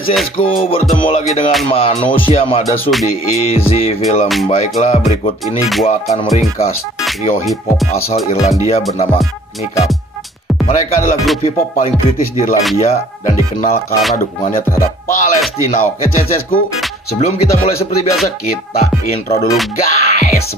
CSku, bertemu lagi dengan manusia Madasu di Easy Film. Baiklah, berikut ini gua akan meringkas trio hip hop asal Irlandia bernama Nikap. Mereka adalah grup hip hop paling kritis di Irlandia dan dikenal karena dukungannya terhadap Palestina. Oke CSku, sebelum kita mulai seperti biasa, kita intro dulu guys.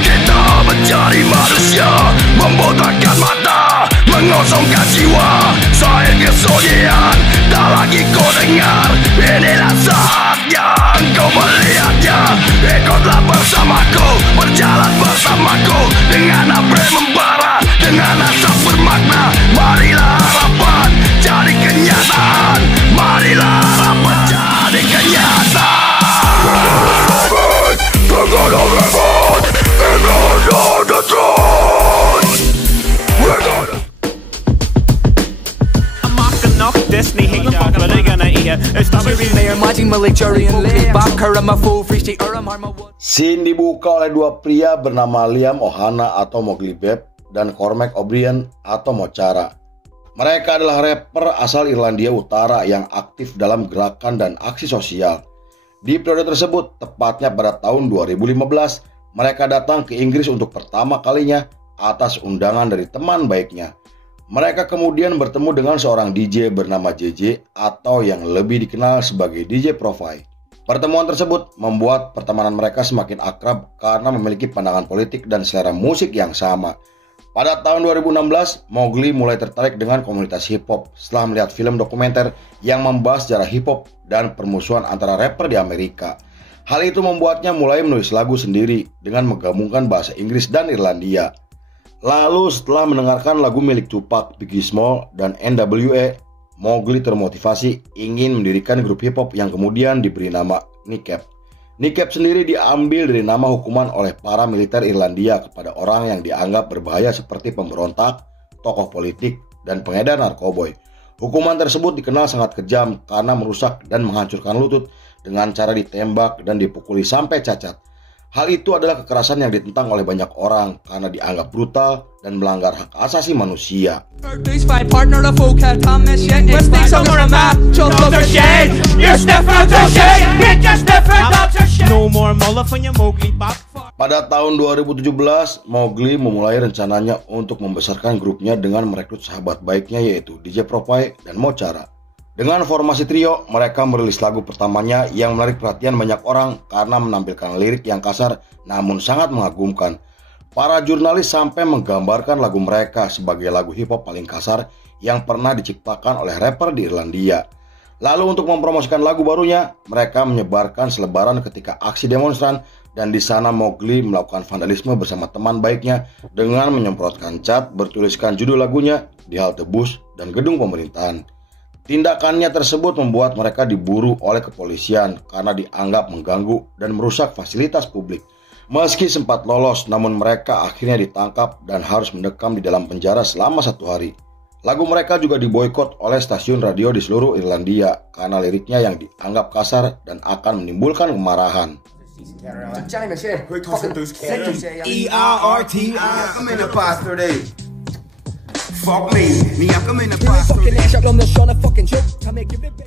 Kita mencari manusia, membotakkan mata, mengosongkan jiwa. Saya kesunyian, tak lagi kau dengar. Inilah saatnya kau melihatnya. Ikutlah bersamaku, berjalan bersamaku. Dengan apa membara, dengan asap bermakna. Marilah harapan jadi kenyataan. Marilah harapan jadi kenyataan. Scene dibuka oleh dua pria bernama Liam Ohana atau Mowgli Beb dan Cormac O'Brien atau Mocara. Mereka adalah rapper asal Irlandia Utara yang aktif dalam gerakan dan aksi sosial. Di periode tersebut, tepatnya pada tahun 2015, mereka datang ke Inggris untuk pertama kalinya atas undangan dari teman baiknya. Mereka kemudian bertemu dengan seorang DJ bernama JJ atau yang lebih dikenal sebagai DJ Profile. Pertemuan tersebut membuat pertemanan mereka semakin akrab karena memiliki pandangan politik dan selera musik yang sama. Pada tahun 2016, Mowgli mulai tertarik dengan komunitas hip hop setelah melihat film dokumenter yang membahas sejarah hip hop dan permusuhan antara rapper di Amerika. Hal itu membuatnya mulai menulis lagu sendiri dengan menggabungkan bahasa Inggris dan Irlandia. Lalu setelah mendengarkan lagu milik Tupac, Biggie Small, dan NWA, Mowgli termotivasi ingin mendirikan grup hip hop yang kemudian diberi nama Nikap. Nikap sendiri diambil dari nama hukuman oleh para militer Irlandia kepada orang yang dianggap berbahaya seperti pemberontak, tokoh politik, dan pengedar narkoboy. Hukuman tersebut dikenal sangat kejam karena merusak dan menghancurkan lutut dengan cara ditembak dan dipukuli sampai cacat. Hal itu adalah kekerasan yang ditentang oleh banyak orang karena dianggap brutal dan melanggar hak asasi manusia. Pada tahun 2017, Mowgli memulai rencananya untuk membesarkan grupnya dengan merekrut sahabat baiknya yaitu DJ Profile dan Mocara. Dengan formasi trio, mereka merilis lagu pertamanya yang menarik perhatian banyak orang karena menampilkan lirik yang kasar namun sangat mengagumkan. Para jurnalis sampai menggambarkan lagu mereka sebagai lagu hip hop paling kasar yang pernah diciptakan oleh rapper di Irlandia. Lalu untuk mempromosikan lagu barunya, mereka menyebarkan selebaran ketika aksi demonstran dan di sana Mowgli melakukan vandalisme bersama teman baiknya dengan menyemprotkan cat bertuliskan judul lagunya di halte bus dan gedung pemerintahan. Tindakannya tersebut membuat mereka diburu oleh kepolisian karena dianggap mengganggu dan merusak fasilitas publik. Meski sempat lolos, namun mereka akhirnya ditangkap dan harus mendekam di dalam penjara selama 1 hari. Lagu mereka juga diboikot oleh stasiun radio di seluruh Irlandia karena liriknya yang dianggap kasar dan akan menimbulkan kemarahan.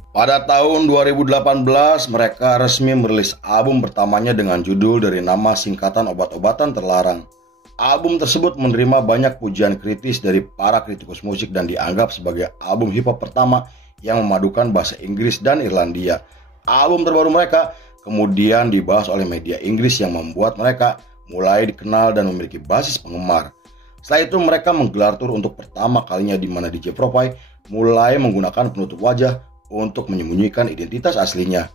Pada tahun 2018, mereka resmi merilis album pertamanya dengan judul dari nama singkatan obat-obatan terlarang. Album tersebut menerima banyak pujian kritis dari para kritikus musik dan dianggap sebagai album hip hop pertama yang memadukan bahasa Inggris dan Irlandia. Album terbaru mereka kemudian dibahas oleh media Inggris yang membuat mereka mulai dikenal dan memiliki basis penggemar. Setelah itu mereka menggelar tur untuk pertama kalinya di mana DJ Profile mulai menggunakan penutup wajah untuk menyembunyikan identitas aslinya.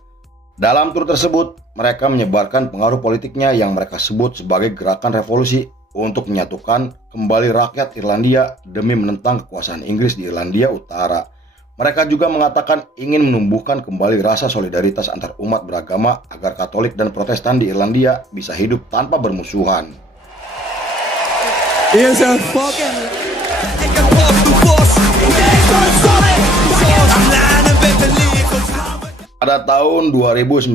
Dalam tur tersebut, mereka menyebarkan pengaruh politiknya yang mereka sebut sebagai gerakan revolusi untuk menyatukan kembali rakyat Irlandia demi menentang kekuasaan Inggris di Irlandia Utara. Mereka juga mengatakan ingin menumbuhkan kembali rasa solidaritas antar umat beragama agar Katolik dan Protestan di Irlandia bisa hidup tanpa bermusuhan. Pada tahun 2019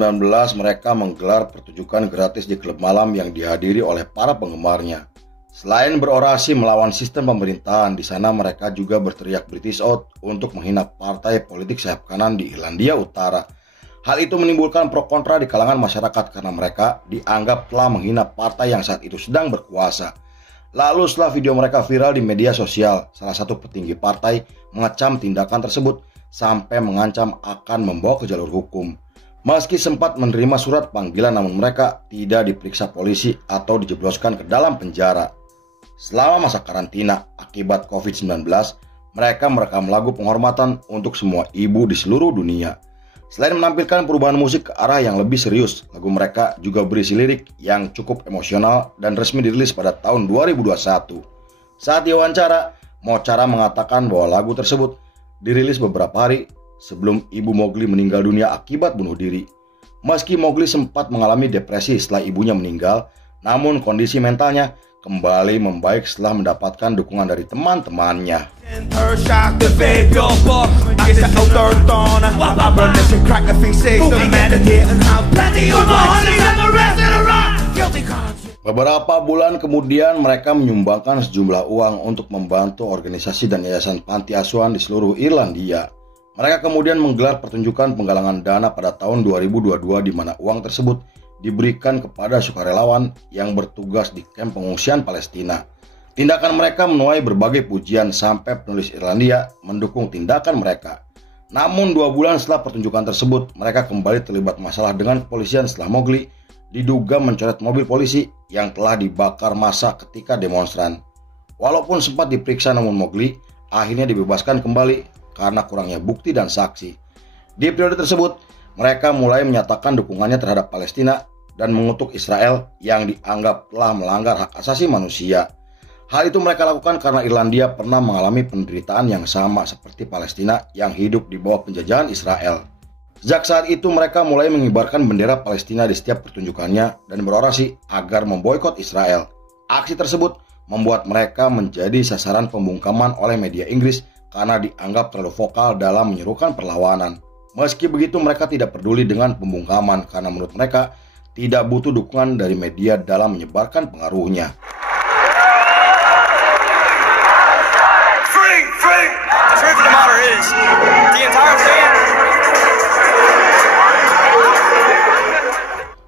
mereka menggelar pertunjukan gratis di klub malam yang dihadiri oleh para penggemarnya. Selain berorasi melawan sistem pemerintahan, di sana mereka juga berteriak British out untuk menghina partai politik sayap kanan di Irlandia Utara. Hal itu menimbulkan pro kontra di kalangan masyarakat karena mereka dianggap telah menghina partai yang saat itu sedang berkuasa. Lalu setelah video mereka viral di media sosial, salah satu petinggi partai mengecam tindakan tersebut sampai mengancam akan membawa ke jalur hukum. Meski sempat menerima surat panggilan, namun mereka tidak diperiksa polisi atau dijebloskan ke dalam penjara. Selama masa karantina akibat COVID-19, mereka merekam lagu penghormatan untuk semua ibu di seluruh dunia. Selain menampilkan perubahan musik ke arah yang lebih serius, lagu mereka juga berisi lirik yang cukup emosional dan resmi dirilis pada tahun 2021. Saat diwawancara, Mochara mengatakan bahwa lagu tersebut dirilis beberapa hari sebelum ibu Mowgli meninggal dunia akibat bunuh diri. Meski Mowgli sempat mengalami depresi setelah ibunya meninggal, namun kondisi mentalnya kembali membaik setelah mendapatkan dukungan dari teman-temannya. Beberapa bulan kemudian mereka menyumbangkan sejumlah uang untuk membantu organisasi dan yayasan panti asuhan di seluruh Irlandia. Mereka kemudian menggelar pertunjukan penggalangan dana pada tahun 2022 di mana uang tersebut diberikan kepada sukarelawan yang bertugas di kamp pengungsian Palestina. Tindakan mereka menuai berbagai pujian sampai penulis Irlandia mendukung tindakan mereka. Namun 2 bulan setelah pertunjukan tersebut, mereka kembali terlibat masalah dengan kepolisian setelah Mowgli diduga mencoret mobil polisi yang telah dibakar massa ketika demonstran. Walaupun sempat diperiksa, namun Mowgli akhirnya dibebaskan kembali karena kurangnya bukti dan saksi. Di periode tersebut, mereka mulai menyatakan dukungannya terhadap Palestina dan mengutuk Israel yang dianggap telah melanggar hak asasi manusia. Hal itu mereka lakukan karena Irlandia pernah mengalami penderitaan yang sama seperti Palestina yang hidup di bawah penjajahan Israel. Sejak saat itu mereka mulai mengibarkan bendera Palestina di setiap pertunjukannya dan berorasi agar memboikot Israel. Aksi tersebut membuat mereka menjadi sasaran pembungkaman oleh media Inggris karena dianggap terlalu vokal dalam menyerukan perlawanan. Meski begitu, mereka tidak peduli dengan pembungkaman karena menurut mereka tidak butuh dukungan dari media dalam menyebarkan pengaruhnya.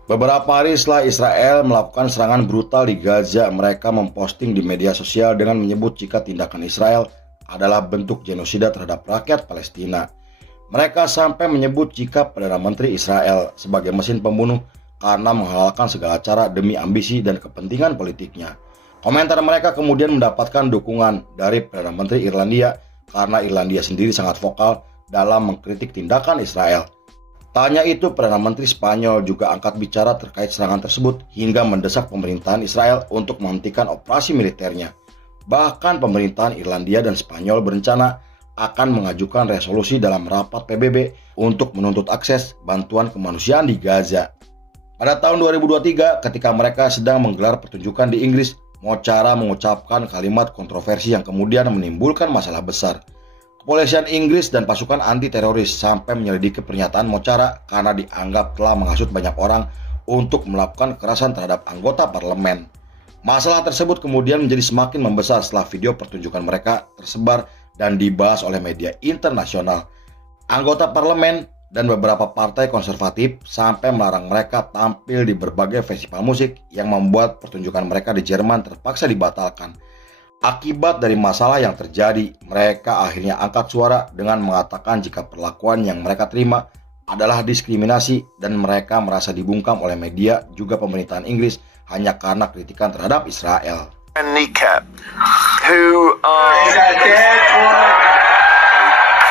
Beberapa hari setelah Israel melakukan serangan brutal di Gaza, mereka memposting di media sosial dengan menyebut jika tindakan Israel adalah bentuk genosida terhadap rakyat Palestina. Mereka sampai menyebut jika Perdana Menteri Israel sebagai mesin pembunuh karena menghalalkan segala cara demi ambisi dan kepentingan politiknya. Komentar mereka kemudian mendapatkan dukungan dari Perdana Menteri Irlandia karena Irlandia sendiri sangat vokal dalam mengkritik tindakan Israel. Tanya itu, Perdana Menteri Spanyol juga angkat bicara terkait serangan tersebut hingga mendesak pemerintahan Israel untuk menghentikan operasi militernya. Bahkan pemerintahan Irlandia dan Spanyol berencana akan mengajukan resolusi dalam rapat PBB untuk menuntut akses bantuan kemanusiaan di Gaza. Pada tahun 2023, ketika mereka sedang menggelar pertunjukan di Inggris, Mochara mengucapkan kalimat kontroversi yang kemudian menimbulkan masalah besar. Kepolisian Inggris dan pasukan anti-teroris sampai menyelidiki pernyataan Mochara karena dianggap telah menghasut banyak orang untuk melakukan kekerasan terhadap anggota parlemen. Masalah tersebut kemudian menjadi semakin membesar setelah video pertunjukan mereka tersebar dan dibahas oleh media internasional. Anggota parlemen dan beberapa partai konservatif sampai melarang mereka tampil di berbagai festival musik yang membuat pertunjukan mereka di Jerman terpaksa dibatalkan. Akibat dari masalah yang terjadi, mereka akhirnya angkat suara dengan mengatakan jika perlakuan yang mereka terima adalah diskriminasi dan mereka merasa dibungkam oleh media juga pemerintahan Inggris hanya karena kritikan terhadap Israel. Kneecap, who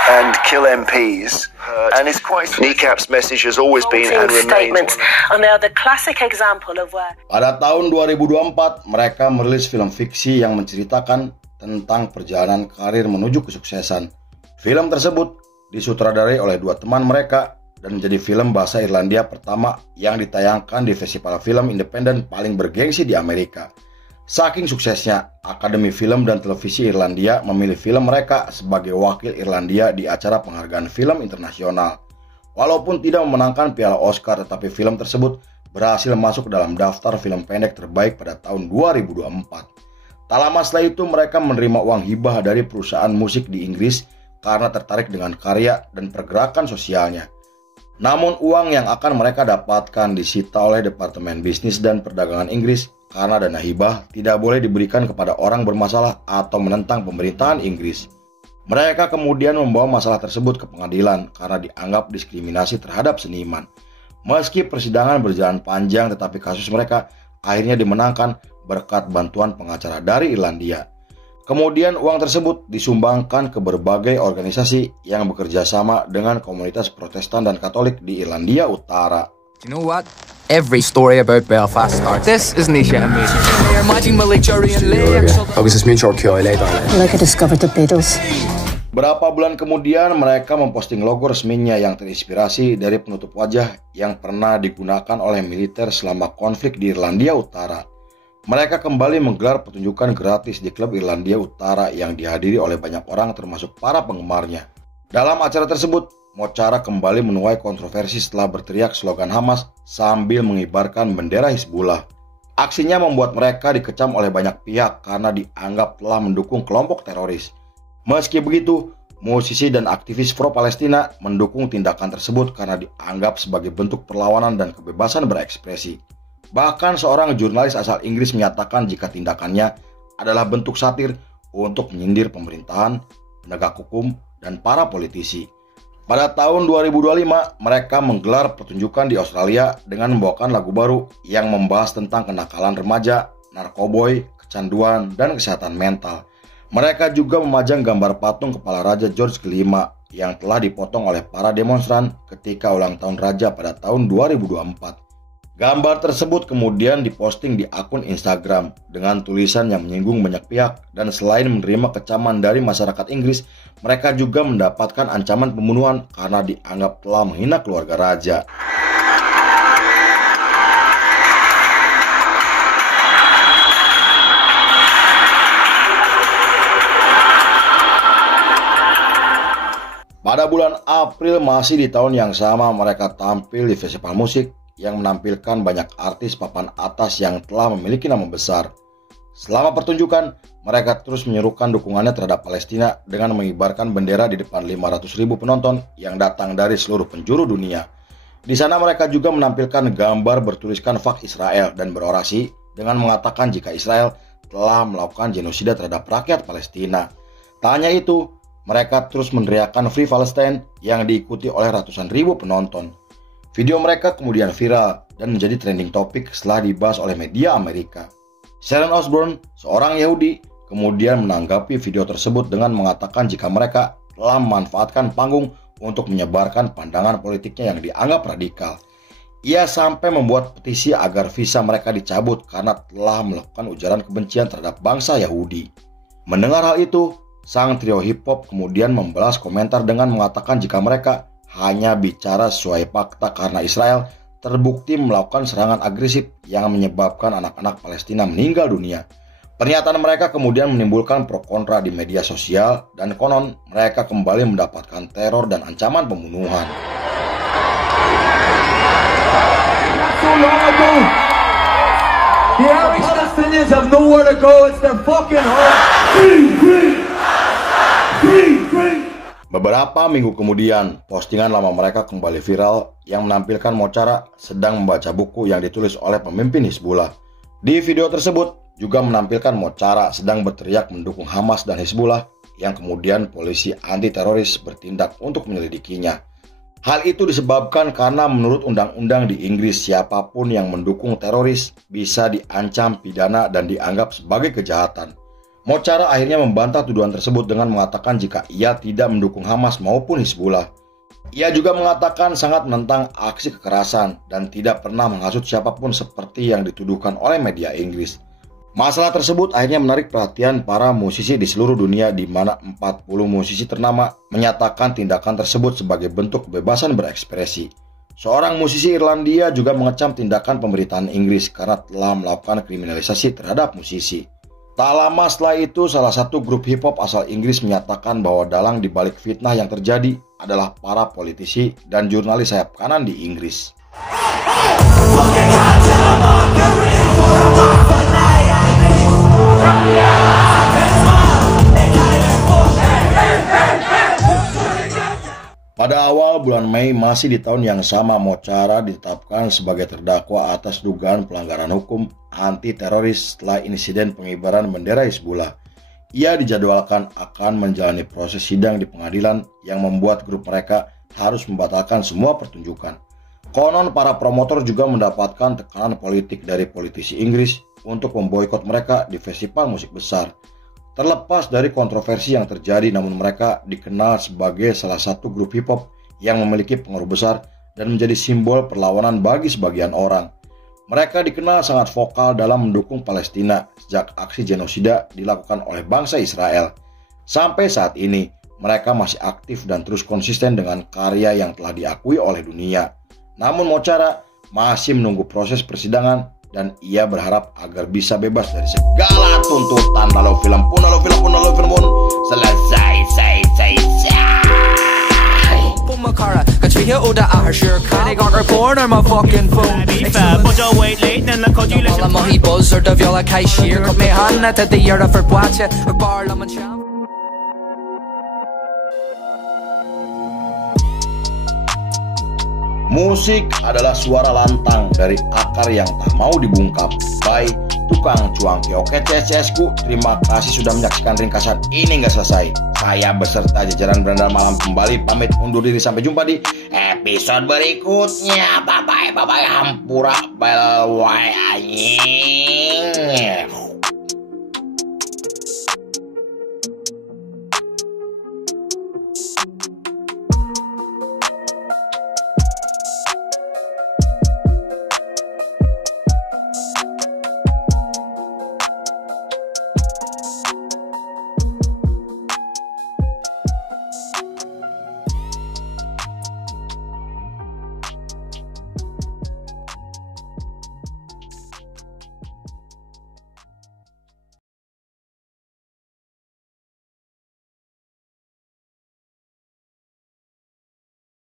and kill MPs. And it's quite Kneecap's message has always been and remains. And they are the classic example of where. Pada tahun 2024, mereka merilis film fiksi yang menceritakan tentang perjalanan karir menuju kesuksesan. Film tersebut disutradarai oleh 2 teman mereka dan menjadi film bahasa Irlandia pertama yang ditayangkan di festival film independen paling bergengsi di Amerika. Saking suksesnya, Akademi Film dan Televisi Irlandia memilih film mereka sebagai wakil Irlandia di acara penghargaan film internasional. Walaupun tidak memenangkan piala Oscar, tetapi film tersebut berhasil masuk dalam daftar film pendek terbaik pada tahun 2024. Tak lama setelah itu mereka menerima uang hibah dari perusahaan musik di Inggris karena tertarik dengan karya dan pergerakan sosialnya. Namun uang yang akan mereka dapatkan disita oleh Departemen Bisnis dan Perdagangan Inggris karena dana hibah tidak boleh diberikan kepada orang bermasalah atau menentang pemerintahan Inggris. Mereka kemudian membawa masalah tersebut ke pengadilan karena dianggap diskriminasi terhadap seniman. Meski persidangan berjalan panjang, tetapi kasus mereka akhirnya dimenangkan berkat bantuan pengacara dari Irlandia. Kemudian uang tersebut disumbangkan ke berbagai organisasi yang bekerja sama dengan komunitas Protestan dan Katolik di Irlandia Utara. Do you know what? Every story about Belfast starts. This is Nisha and me. Like I discovered the Beatles. Berapa bulan kemudian mereka memposting logo resminya yang terinspirasi dari penutup wajah yang pernah digunakan oleh militer selama konflik di Irlandia Utara. Mereka kembali menggelar pertunjukan gratis di klub Irlandia Utara yang dihadiri oleh banyak orang termasuk para penggemarnya. Dalam acara tersebut, Mocara kembali menuai kontroversi setelah berteriak slogan Hamas sambil mengibarkan bendera Hizbullah. Aksinya membuat mereka dikecam oleh banyak pihak karena dianggap telah mendukung kelompok teroris. Meski begitu, musisi dan aktivis pro-Palestina mendukung tindakan tersebut karena dianggap sebagai bentuk perlawanan dan kebebasan berekspresi. Bahkan seorang jurnalis asal Inggris menyatakan jika tindakannya adalah bentuk satir untuk menyindir pemerintahan, penegak hukum, dan para politisi. Pada tahun 2025, mereka menggelar pertunjukan di Australia dengan membawakan lagu baru yang membahas tentang kenakalan remaja, narkoboy, kecanduan, dan kesehatan mental. Mereka juga memajang gambar patung kepala Raja George V yang telah dipotong oleh para demonstran ketika ulang tahun Raja pada tahun 2024. Gambar tersebut kemudian diposting di akun Instagram dengan tulisan yang menyinggung banyak pihak, dan selain menerima kecaman dari masyarakat Inggris, mereka juga mendapatkan ancaman pembunuhan karena dianggap telah menghina keluarga Raja. Pada bulan April masih di tahun yang sama, mereka tampil di festival musik yang menampilkan banyak artis papan atas yang telah memiliki nama besar. Selama pertunjukan, mereka terus menyerukan dukungannya terhadap Palestina dengan mengibarkan bendera di depan 500.000 penonton yang datang dari seluruh penjuru dunia. Di sana mereka juga menampilkan gambar bertuliskan "Fuck Israel" dan berorasi dengan mengatakan jika Israel telah melakukan genosida terhadap rakyat Palestina. Tak hanya itu, mereka terus meneriakkan "Free Palestine" yang diikuti oleh ratusan ribu penonton. Video mereka kemudian viral dan menjadi trending topik setelah dibahas oleh media Amerika. Sharon Osbourne, seorang Yahudi, kemudian menanggapi video tersebut dengan mengatakan jika mereka telah memanfaatkan panggung untuk menyebarkan pandangan politiknya yang dianggap radikal. Ia sampai membuat petisi agar visa mereka dicabut karena telah melakukan ujaran kebencian terhadap bangsa Yahudi. Mendengar hal itu, sang trio hip hop kemudian membalas komentar dengan mengatakan jika mereka hanya bicara sesuai fakta karena Israel terbukti melakukan serangan agresif yang menyebabkan anak-anak Palestina meninggal dunia. Pernyataan mereka kemudian menimbulkan pro kontra di media sosial dan konon mereka kembali mendapatkan teror dan ancaman pembunuhan. Beberapa minggu kemudian, postingan lama mereka kembali viral yang menampilkan Mocara sedang membaca buku yang ditulis oleh pemimpin Hizbullah. Di video tersebut juga menampilkan Mocara sedang berteriak mendukung Hamas dan Hizbullah yang kemudian polisi anti-teroris bertindak untuk menyelidikinya. Hal itu disebabkan karena menurut undang-undang di Inggris siapapun yang mendukung teroris bisa diancam pidana dan dianggap sebagai kejahatan. Mocara akhirnya membantah tuduhan tersebut dengan mengatakan jika ia tidak mendukung Hamas maupun Hizbullah. Ia juga mengatakan sangat menentang aksi kekerasan dan tidak pernah menghasut siapapun seperti yang dituduhkan oleh media Inggris. Masalah tersebut akhirnya menarik perhatian para musisi di seluruh dunia di mana 40 musisi ternama menyatakan tindakan tersebut sebagai bentuk kebebasan berekspresi. Seorang musisi Irlandia juga mengecam tindakan pemerintahan Inggris karena telah melakukan kriminalisasi terhadap musisi. Tak lama setelah itu, salah satu grup hip hop asal Inggris menyatakan bahwa dalang di balik fitnah yang terjadi adalah para politisi dan jurnalis sayap kanan di Inggris. Mei masih di tahun yang sama, Mocara ditetapkan sebagai terdakwa atas dugaan pelanggaran hukum anti-teroris setelah insiden pengibaran bendera Hizbullah. Ia dijadwalkan akan menjalani proses sidang di pengadilan yang membuat grup mereka harus membatalkan semua pertunjukan. Konon para promotor juga mendapatkan tekanan politik dari politisi Inggris untuk memboikot mereka di festival musik besar. Terlepas dari kontroversi yang terjadi, namun mereka dikenal sebagai salah satu grup hip hop yang memiliki pengaruh besar dan menjadi simbol perlawanan bagi sebagian orang. Mereka dikenal sangat vokal dalam mendukung Palestina sejak aksi genosida dilakukan oleh bangsa Israel. Sampai saat ini, mereka masih aktif dan terus konsisten dengan karya yang telah diakui oleh dunia. Namun Mocara masih menunggu proses persidangan dan ia berharap agar bisa bebas dari segala tuntutan. Lalu film pun selesai. Musik adalah suara lantang dari akar yang tak mau dibungkam. Bye, tukang cuangki. Oke CSku, terima kasih sudah menyaksikan ringkasan ini nggak selesai. Saya beserta jajaran Berandal Malam kembali pamit undur diri, sampai jumpa di episode berikutnya. Bye bye, hampura bye anjing.